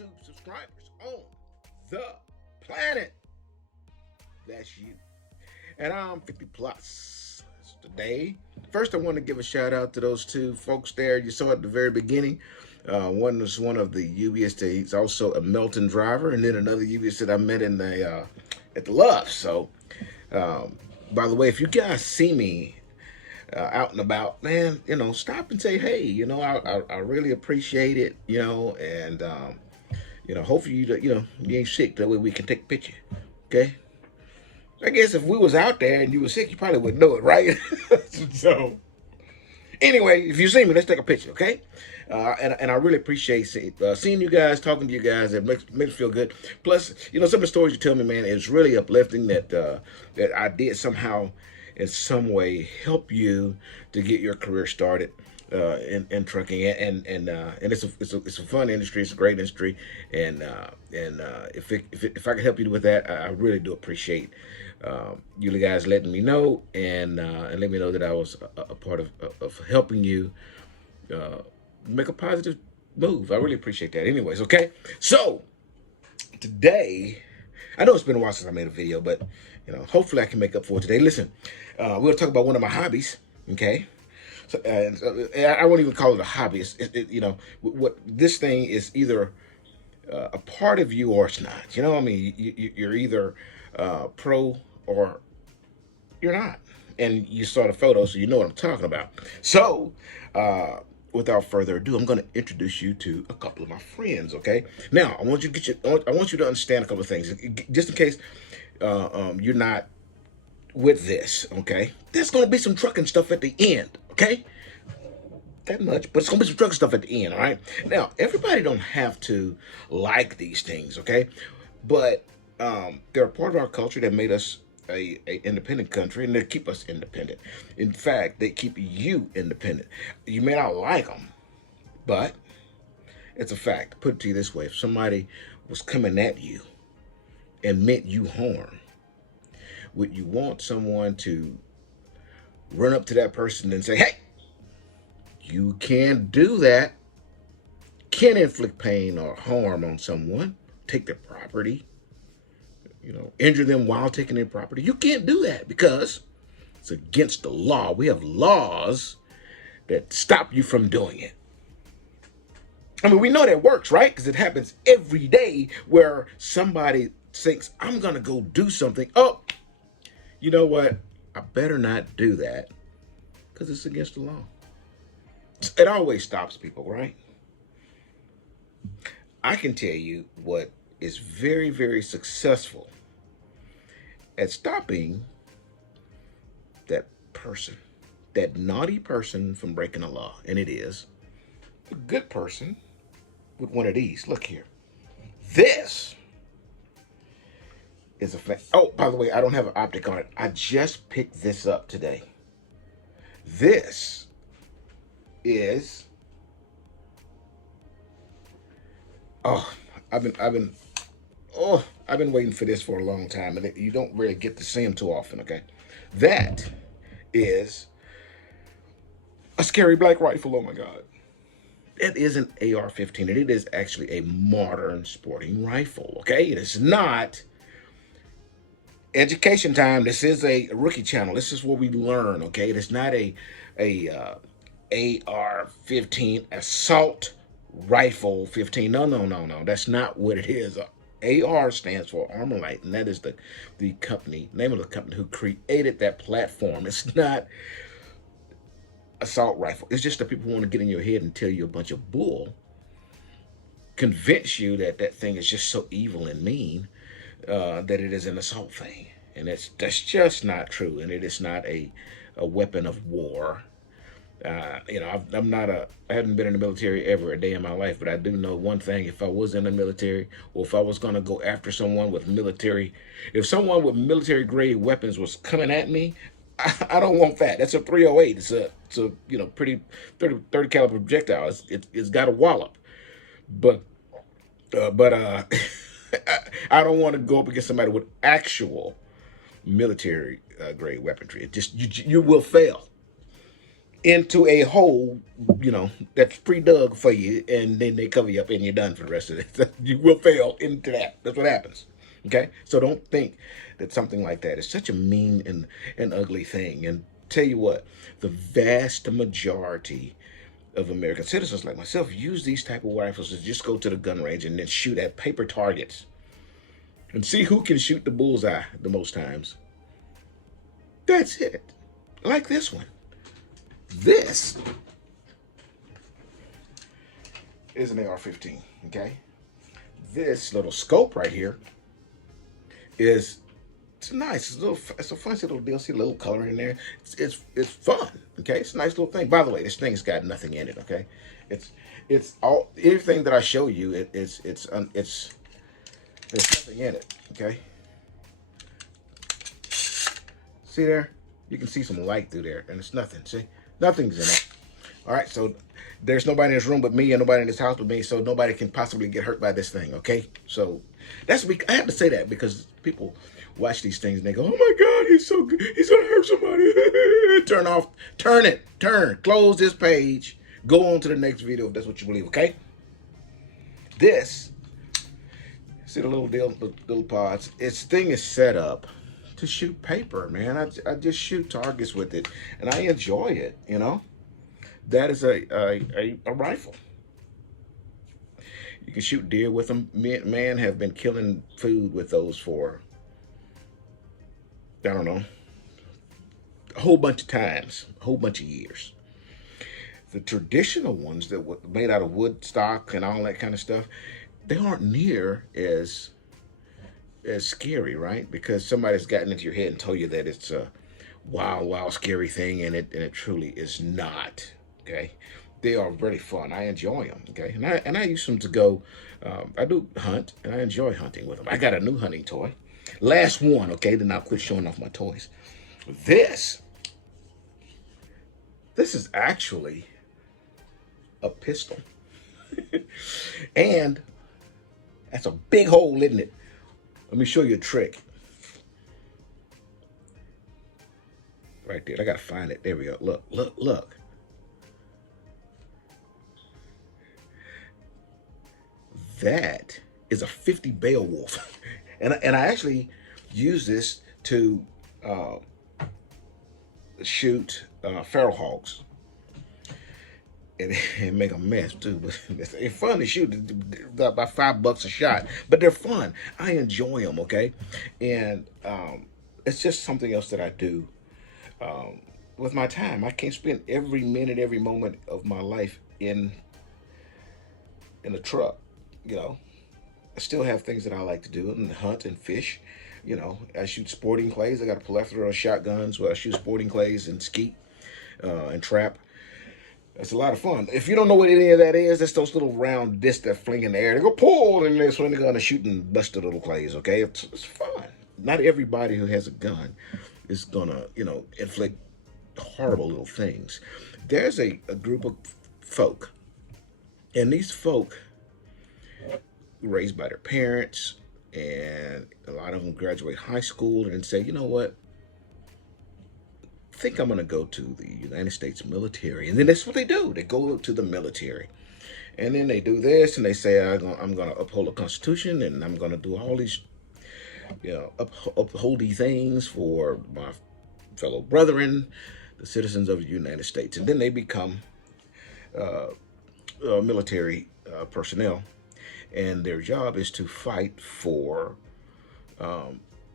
YouTube subscribers on the planet. That's you. And I'm 50 plus today. First, I want to give a shout out to those two folks there you saw at the very beginning. One was one of the UBS. He's also a Melton driver, and then another UBS that I met in the at the Love. So, um, by the way, if you guys see me out and about, man, stop and say hey. I really appreciate it. And hopefully you ain't sick. That way we can take a picture. Okay. I guess if we was out there and you were sick, you probably wouldn't know it, right? So, anyway, if you see me, let's take a picture, okay? And I really appreciate seeing you guys, talking to you guys. It makes me feel good. Plus, some of the stories you tell me, man, is really uplifting that I did somehow, in some way, help you to get your career started in trucking, and it's a fun industry. It's a great industry, and if I can help you with that, I really do appreciate you guys letting me know and let me know that I was a part of helping you make a positive move. I really appreciate that. Anyways, okay. So today, I know it's been a while since I made a video, but hopefully I can make up for it today. Listen, we're gonna talk about one of my hobbies. Okay. So, I won't even call it a hobby. What this thing is either a part of you or it's not. I mean, you're either pro or you're not. And you saw the photo, so you know what I'm talking about. So, without further ado, I'm going to introduce you to a couple of my friends. Okay. Now, I want you to understand a couple of things, just in case you're not with this. Okay. There's going to be some trucking stuff at the end. Okay. That much, but it's gonna be some trucking stuff at the end. All right. Now, everybody don't have to like these things. Okay. But they're a part of our culture that made us a independent country, and they keep us independent. In fact, they keep you independent. You may not like them, but it's a fact. Put it to you this way: if somebody was coming at you and meant you harm, would you want someone to run up to that person and say, "Hey, you can't do that. Can't inflict pain or harm on someone, take their property, injure them while taking their property. You can't do that because it's against the law. We have laws that stop you from doing it." I mean, we know that works, right? Because it happens every day where somebody thinks, "I'm going to go do something." Oh, you know what? I better not do that because it's against the law. It always stops people, right? I can tell you what is very, very successful at stopping that person, that naughty person from breaking the law. And it is a good person with one of these. Look here. This is a fact. Oh, by the way, I don't have an optic on it. I just picked this up today. This is oh I've been waiting for this for a long time, and you don't really get to see them too often. Okay, that is a scary black rifle. Oh my god, it is an AR-15, and it is actually a modern sporting rifle. Okay, it is not education time. This is a rookie channel. This is where we learn. Okay, it is not a AR-15 assault rifle 15. No. That's not what it is. AR stands for Armalite, and that is the name of the company who created that platform. It's not assault rifle. It's just the people who want to get in your head and tell you a bunch of bull, convince you that that thing is just so evil and mean that it is an assault thing, and that's just not true. And it is not a weapon of war. I haven't been in the military ever a day in my life, but I do know one thing: if I was in the military, or if I was going to go after someone with if someone with military grade weapons was coming at me, I don't want that. That's a 308. It's a pretty 30 caliber projectile. It's got a wallop, but I don't want to go up against somebody with actual military grade weaponry. It just you will fail. into a hole, that's pre-dug for you, and then they cover you up and you're done for the rest of it. You will fail into that. That's what happens. Okay? So don't think that something like that is such a mean and ugly thing. And tell you what, the vast majority of American citizens like myself use these type of rifles to just go to the gun range and then shoot at paper targets and see who can shoot the bullseye the most times. That's it. Like this one. This is an AR-15, okay? This little scope right here is it's nice. It's a fun little deal. See a little color in there. It's fun, okay? It's a nice little thing. By the way, this thing's got nothing in it, okay? It's all everything that I show you. It's there's nothing in it, okay? See there? You can see some light through there, and it's nothing. See, nothing's in it. All right, so there's nobody in this room but me, and nobody in this house but me, so nobody can possibly get hurt by this thing, okay? So I have to say that because people watch these things and they go, "Oh my God, he's so good. He's gonna hurt somebody." Close this page, go on to the next video if that's what you believe, okay? This, see the little pods. Its thing is set up to shoot paper, man. I just shoot targets with it, and I enjoy it. That is a rifle. You can shoot deer with them. Man have been killing food with those for, I don't know, a whole bunch of times, a whole bunch of years. The traditional ones that were made out of wood stock and all that kind of stuff, they aren't near as scary, right? Because somebody's gotten into your head and told you that it's a wild, scary thing, and it truly is not. Okay, they are really fun. I enjoy them. Okay, and I use them to go. I do hunt, and I enjoy hunting with them. I got a new hunting toy, last one. Okay, then I'll quit showing off my toys. This is actually a pistol, and that's a big hole, isn't it? Let me show you a trick. Right there. I gotta find it. There we go. Look. That is a 50 Beowulf. and I actually use this to shoot feral hogs. And make a mess too, but it's fun to shoot. About $5 a shot, but they're fun. I enjoy them. Okay, and it's just something else that I do with my time. I can't spend every minute, every moment of my life in a truck. I still have things that I like to do and hunt and fish. I shoot sporting clays. I got a plethora of shotguns where I shoot sporting clays and skeet and trap. It's a lot of fun. If you don't know what any of that is, that's those little round discs that fling in the air. They go pull, and they swing the gun and shoot and bust the little clays. Okay, it's fun. Not everybody who has a gun is gonna, inflict horrible little things. There's a group of folk, and these folk raised by their parents, and a lot of them graduate high school and say, you know what? I think I'm going to go to the United States military. And then that's what they do. They go to the military. And then they do this, and they say, I'm going to uphold the Constitution, and I'm going to do all these, upholdy things for my fellow brethren, the citizens of the United States. And then they become military personnel. And their job is to fight for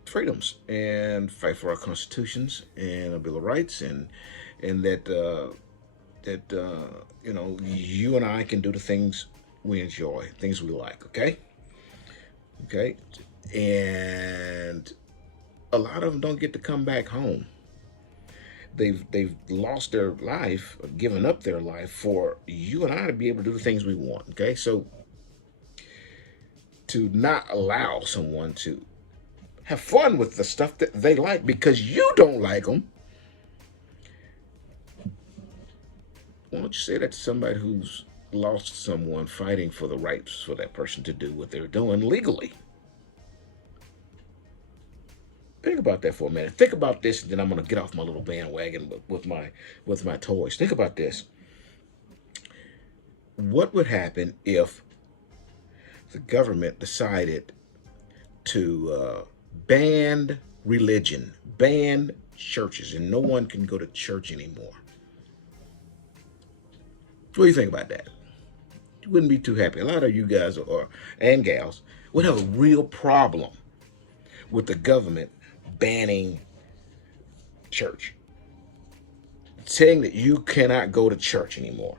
freedoms and fight for our constitutions and a Bill of Rights, and that you and I can do the things we enjoy, things we like. Okay, and a lot of them don't get to come back home. They've lost their life, or given up their life for you and I to be able to do the things we want. Okay, so to not allow someone to have fun with the stuff that they like because you don't like them. Why don't you say that to somebody who's lost someone fighting for the rights for that person to do what they're doing legally? Think about that for a minute. Think about this, and then I'm going to get off my little bandwagon with my toys. Think about this. What would happen if the government decided to ban religion, ban churches, and no one can go to church anymore? What do you think about that? You wouldn't be too happy. A lot of you guys and gals would have a real problem with the government banning church, saying that you cannot go to church anymore.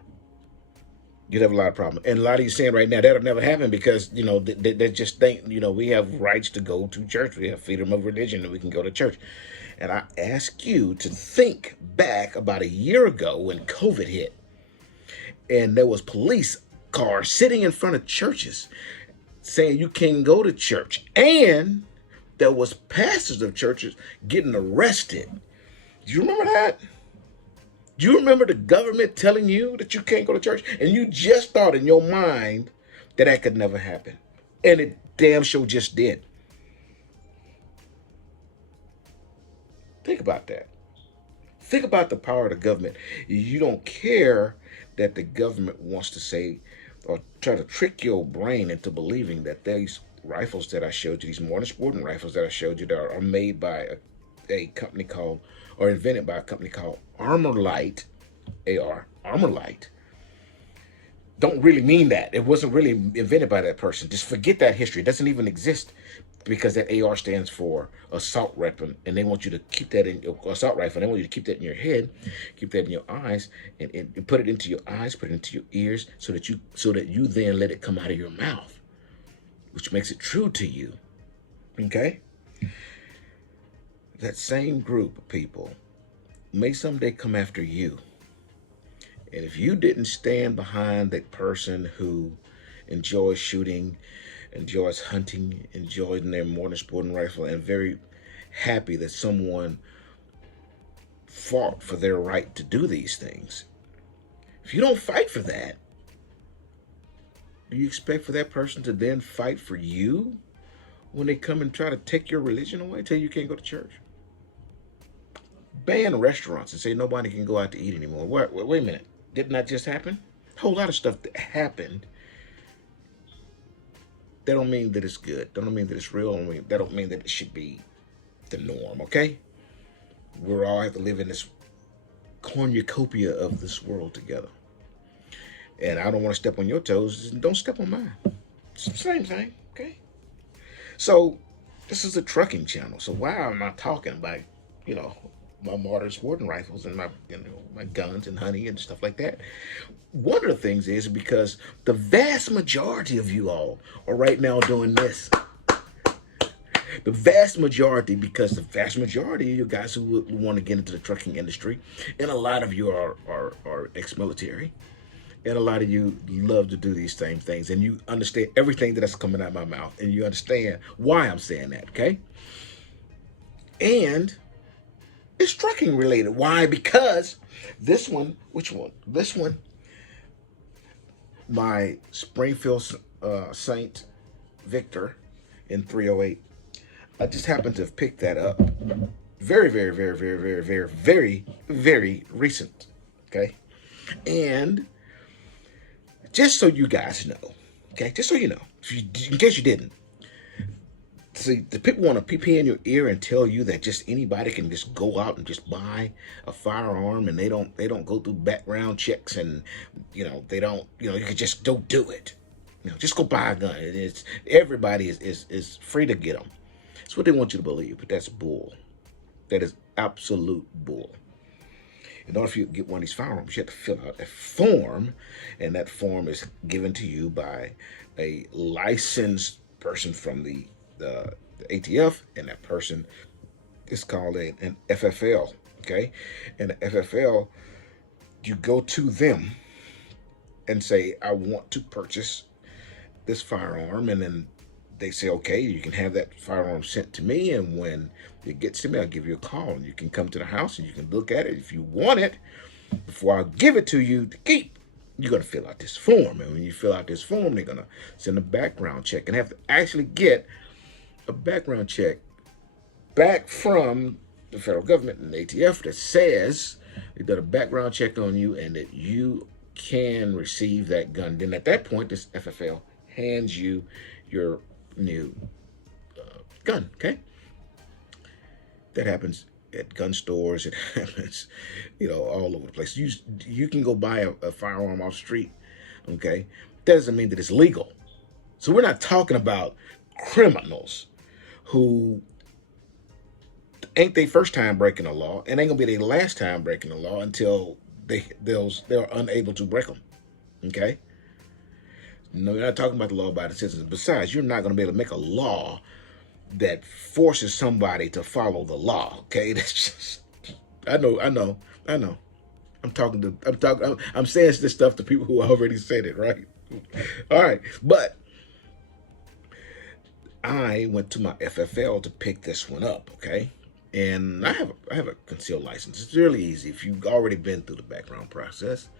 You'd have a lot of problems. And a lot of you saying right now that'll never happen because, they just think, we have rights to go to church. We have freedom of religion and we can go to church. And I ask you to think back about a year ago when COVID hit and there was police cars sitting in front of churches saying you can't go to church. And there was pastors of churches getting arrested. Do you remember that? Do you remember the government telling you that you can't go to church? And you just thought in your mind that could never happen. And it damn sure just did. Think about that. Think about the power of the government. You don't care that the government wants to say or try to trick your brain into believing that these rifles that I showed you, these mortar sporting rifles that I showed you, that are made by a company called, or invented by a company called Armorlight, Armorlight, don't really mean that. It wasn't really invented by that person. Just forget that history. It doesn't even exist because that AR stands for assault weapon, and they want you to keep that in your assault rifle. They want you to keep that in your head, keep that in your eyes, and put it into your eyes, put it into your ears, so that you then let it come out of your mouth, which makes it true to you. Okay? That same group of people may someday come after you. And if you didn't stand behind that person who enjoys shooting, enjoys hunting, enjoys their mortar sporting rifle, and very happy that someone fought for their right to do these things, if you don't fight for that, do you expect for that person to then fight for you when they come and try to take your religion away, tell you you can't go to church? Ban restaurants and say nobody can go out to eat anymore. Wait a minute. Didn't that just happen? A whole lot of stuff that happened. That don't mean that it's good. That don't mean that it's real. That don't mean that it should be the norm, okay? We all have to live in this cornucopia of this world together. And I don't want to step on your toes. Don't step on mine. It's the same thing, okay? So this is a trucking channel. So why am I talking about, my mortar sporting rifles and my guns and hunting and stuff like that? One of the things is because the vast majority of you all are right now doing this. The vast majority, because the vast majority of you guys who want to get into the trucking industry, and a lot of you are ex-military, and a lot of you love to do these same things, and you understand everything that's coming out of my mouth, and you understand why I'm saying that, okay? And it's trucking related. Why? Because this one, which one? This one, my Springfield Saint Victor in 308. I just happened to have picked that up. Very, very, very, very, very, very, very, very recent. Okay? And just so you guys know, okay? Just so you know, in case you didn't. See, the people want to peep in your ear and tell you that just anybody can just go out and just buy a firearm, and they don't go through background checks, and they don't, you can just don't do it. Just go buy a gun. It's everybody is free to get them. That's what they want you to believe, but that's bull. That is absolute bull. In order for you to get one of these firearms, you have to fill out a form, and that form is given to you by a licensed person from the ATF, and that person is called an FFL, okay? And the FFL, you go to them and say, I want to purchase this firearm, and then they say, okay, you can have that firearm sent to me, and when it gets to me, I'll give you a call, and you can come to the house, and you can look at it. If you want it, before I give it to you to keep, you're going to fill out this form, and when you fill out this form, they're going to send a background check, and have to actually get a background check back from the federal government and ATF that says they did a background check on you and that you can receive that gun. Then at that point, this FFL hands you your new gun. Okay, that happens at gun stores. It happens, all over the place. You can go buy a firearm off the street. Okay, that doesn't mean that it's legal. So we're not talking about criminals who ain't they first time breaking the law and ain't gonna be their last time breaking the law until they're unable to break them. Okay. No, you're not talking about the law-abiding citizens. Besides, you're not going to be able to make a law that forces somebody to follow the law. Okay, that's just. I know. I'm saying this stuff to people who already said it, right? All right, but I went to my FFL to pick this one up. Okay, and I have a concealed license. It's really easy if you've already been through the background process.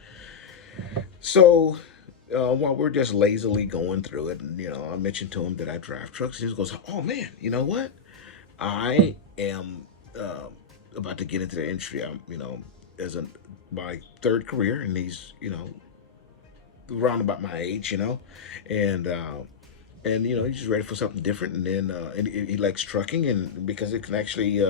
So while we're just lazily going through it, and I mentioned to him that I drive trucks. He goes, "Oh man, you know what? I am about to get into the industry. I'm, as my third career, and he's, around about my age, and he's just ready for something different. And then and he likes trucking, and because it can actually."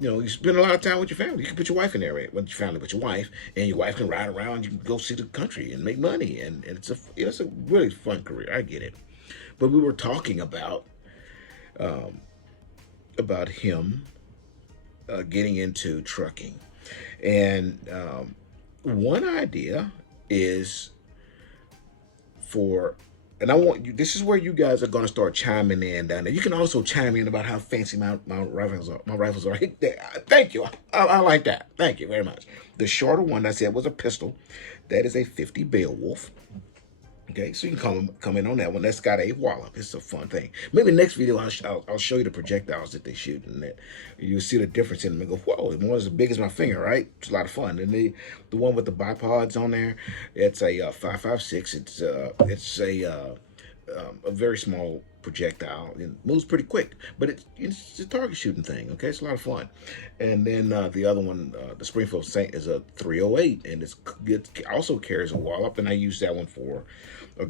You spend a lot of time with your family. You can put your wife in there, right? With your family, but your wife, and your wife can ride around. You can go see the country and make money, and it's a really fun career. I get it, but we were talking um, about him getting into trucking, and one idea is for and I want you. This is where you guys are going to start chiming in down there. You can also chime in about how fancy my rifles are. My rifles are. Thank you. I like that. Thank you very much. The shorter one I said was a pistol. That is a 50 Beowulf. Okay, so you can come in on that one. That's got a wallop. It's a fun thing. Maybe next video I'll show you the projectiles that they shoot, and that you'll see the difference in them and go, whoa, the one's as big as my finger, right? It's a lot of fun. And the one with the bipods on there, it's a 5.56. It's a very small projectile. It moves pretty quick, but it's a target shooting thing. Okay, it's a lot of fun. And then the other one, the Springfield Saint, is a 308, and it also carries a wallop, and I use that one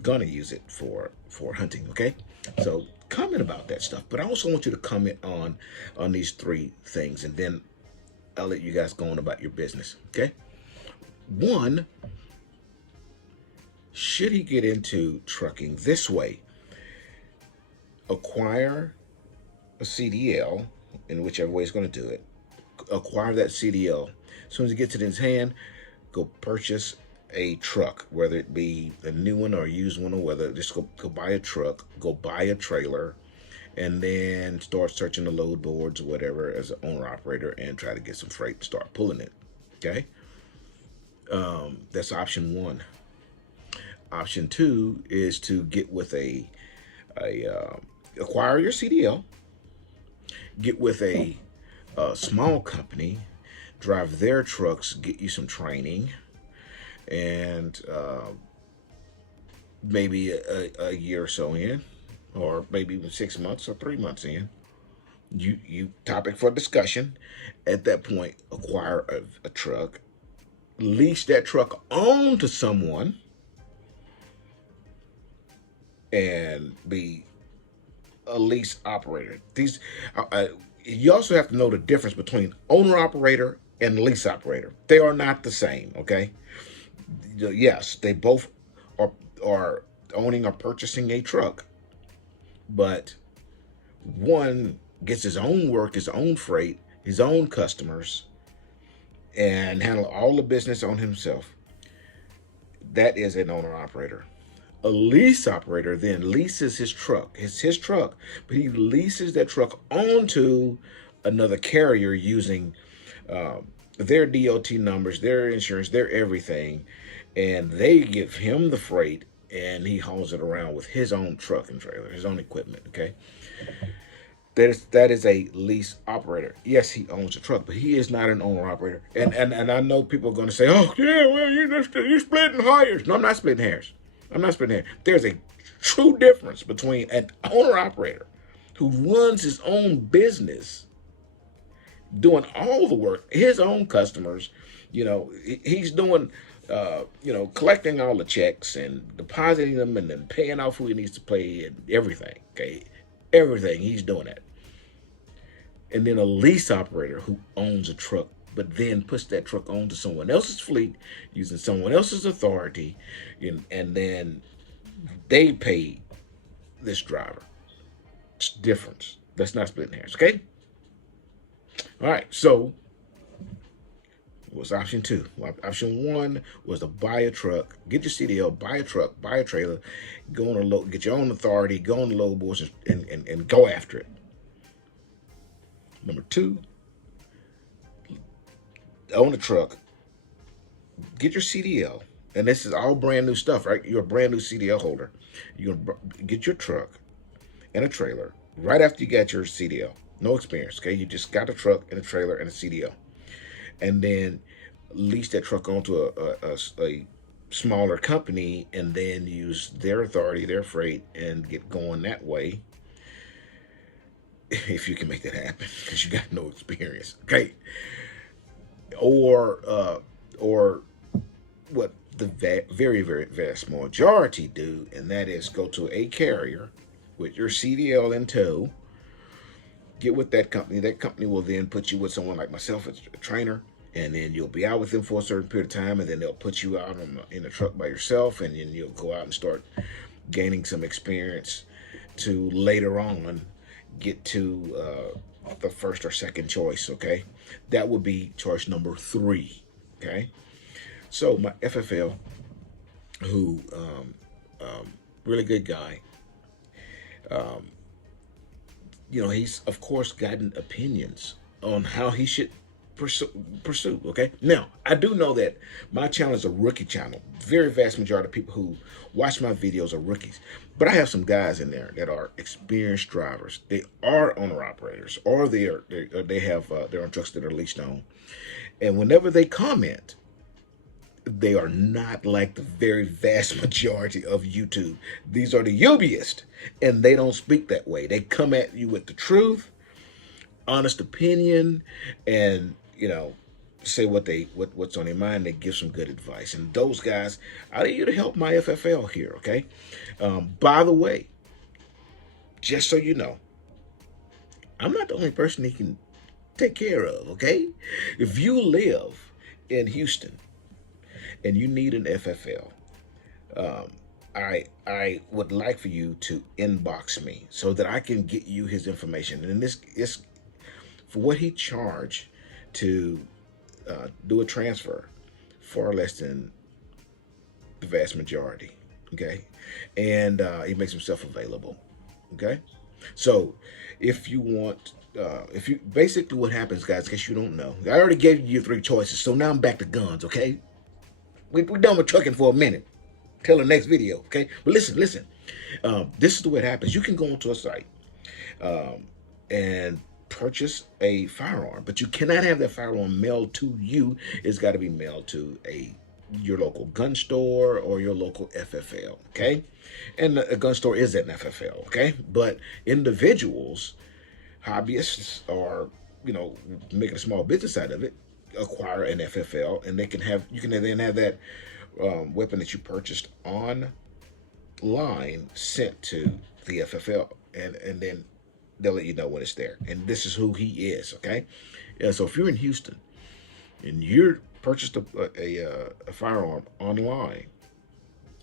gonna use it for hunting. Okay, so comment about that stuff, but I also want you to comment on these three things, and then I'll let you guys go on about your business. Okay, one, should he get into trucking this way? Acquire a CDL in whichever way he's going to do it. Acquire that CDL. As soon as it gets it in his hand, go purchase a truck, whether it be a new one or a used one, or whether just go buy a truck, go buy a trailer, and then start searching the load boards or whatever as an owner operator and try to get some freight and start pulling it. Okay, that's option one. Option two is to get with acquire your CDL, get with a small company, drive their trucks, get you some training, and maybe a year or so in, or maybe even 6 months or 3 months in, you topic for discussion. At that point, acquire a truck, lease that truck on to someone, and be a lease operator. You also have to know the difference between owner operator and lease operator. They are not the same. Okay. Yes, they both are owning or purchasing a truck, but one gets his own work, his own freight, his own customers, and handle all the business on himself. That is an owner operator. A lease operator then leases his truck. It's his truck, but he leases that truck onto another carrier using their DOT numbers, their insurance, their everything, and they give him the freight, and he hauls it around with his own truck and trailer, his own equipment. Okay, that is a lease operator. Yes, he owns a truck, but he is not an owner operator. And I know people are going to say, "Oh, yeah, well, you're splitting hairs." No, I'm not splitting hairs. I'm not splitting hairs. There's a true difference between an owner operator who runs his own business, doing all the work, his own customers. He's doing, collecting all the checks and depositing them and then paying off who he needs to pay and everything. Okay, everything he's doing that. And then a lease operator who owns a truck, but then puts that truck onto someone else's fleet using someone else's authority, and then they pay this driver. It's difference. That's not splitting hairs, okay? All right, so what's option two? Well, option one was to buy a truck, get your CDL, buy a truck, buy a trailer, go on a load, get your own authority, go on the load boards, and go after it. Number two, own a truck, get your CDL, and this is all brand new stuff, right? You're a brand new CDL holder. You're gonna get your truck and a trailer right after you got your CDL. No experience, okay? You just got a truck and a trailer and a CDL, and then lease that truck onto a smaller company, and then use their authority, their freight, and get going that way. If you can make that happen, because you got no experience, okay? Or what the very, very vast majority do, and that is go to a carrier with your CDL in tow, get with that company. That company will then put you with someone like myself, a trainer, and then you'll be out with them for a certain period of time, and then they'll put you out in a truck by yourself, and then you'll go out and start gaining some experience to later on get to the first or second choice, okay? That would be choice number three, okay? So my FFL, who really good guy, he's of course gotten opinions on how he should pursue. Okay, now I do know that my channel is a rookie channel. Very vast majority of people who watch my videos are rookies, but I have some guys in there that are experienced drivers. They are owner operators, or they have their own trucks that are leased on, and whenever they comment, they are not like the very vast majority of YouTube. These are the Ubiest, and they don't speak that way. They come at you with the truth, honest opinion, and say what's on their mind. They give some good advice, and those guys, I need you to help my FFL here, okay? By the way, just so you know, I'm not the only person he can take care of, okay? If you live in Houston and you need an FFL, I would like for you to inbox me so that I can get you his information. And this is for what he charged to do a transfer, far less than the vast majority, okay? And he makes himself available, okay? So if you want, basically what happens, guys, in case you don't know, I already gave you three choices, so now I'm back to guns, okay? We're done with trucking for a minute. Till the next video, okay? But listen. This is the way it happens. You can go onto a site and purchase a firearm, but you cannot have that firearm mailed to you. It's got to be mailed to your local gun store or your local FFL, okay? And a gun store is an FFL, okay? But individuals, hobbyists, or making a small business out of it, acquire an FFL, and you can then have that weapon that you purchased online sent to the FFL, and then they'll let you know when it's there. And this is who he is, okay? Yeah, so if you're in Houston and you're purchased a firearm online,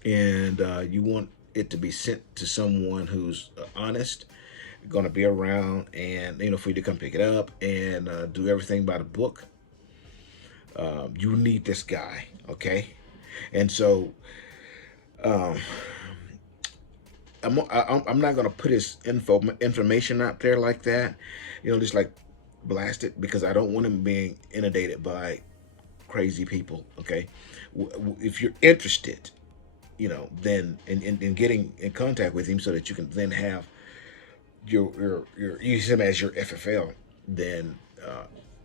and you want it to be sent to someone who's honest, going to be around, and for you to come pick it up and do everything by the book, you need this guy, okay? And so I'm not going to put his information out there like that, just like blast it, because I don't want him being inundated by crazy people, okay? If you're interested, then in getting in contact with him so that you can then have your use him as your FFL, then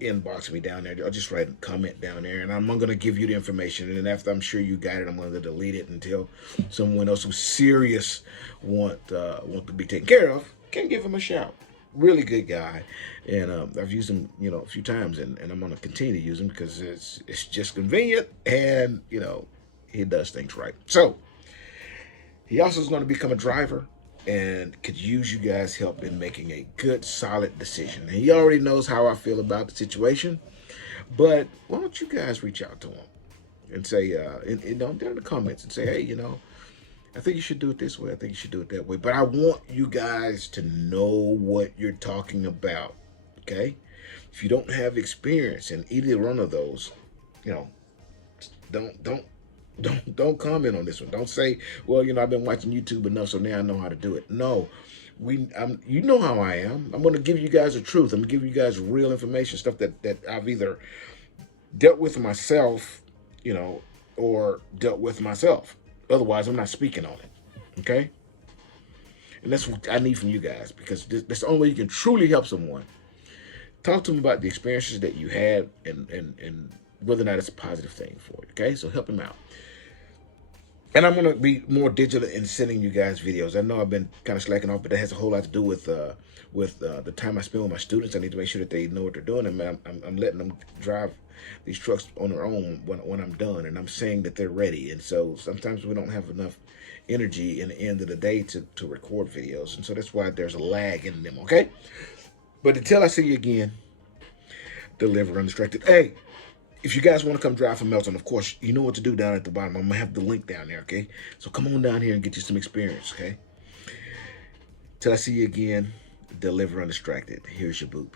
inbox me down there, or just write a comment down there, and I'm going to give you the information. And then after I'm sure you got it, I'm going to delete it until someone else who's serious want to be taken care of can give him a shout. Really good guy, and I've used him, a few times, and I'm going to continue to use him because it's just convenient, and he does things right. So he also is going to become a driver and could use you guys' help in making a good, solid decision. And he already knows how I feel about the situation, but why don't you guys reach out to him and say, down in the comments and say, hey, I think you should do it this way. I think you should do it that way. But I want you guys to know what you're talking about, okay? If you don't have experience in either one of those, don't comment on this one. Don't say, well, I've been watching YouTube enough, so now I know how to do it. No, you know how I am. I'm going to give you guys the truth. I'm going to give you guys real information, stuff that I've either dealt with myself, or dealt with myself. Otherwise, I'm not speaking on it. Okay? And that's what I need from you guys, because that's the only way you can truly help someone. Talk to them about the experiences that you had and whether or not it's a positive thing for you. Okay? So help them out. And I'm going to be more digital in sending you guys videos. I know I've been kind of slacking off, but that has a whole lot to do with the time I spend with my students. I need to make sure that they know what they're doing, and I'm letting them drive these trucks on their own when I'm done, and I'm saying that they're ready. And so sometimes we don't have enough energy in the end of the day to record videos, and so that's why there's a lag in them, okay? But until I see you again, deliver undistracted. Hey, if you guys want to come drive from Melton, of course, you know what to do down at the bottom. I'm going to have the link down there, okay? So come on down here and get you some experience, okay? Till I see you again, deliver undistracted. Here's your boop.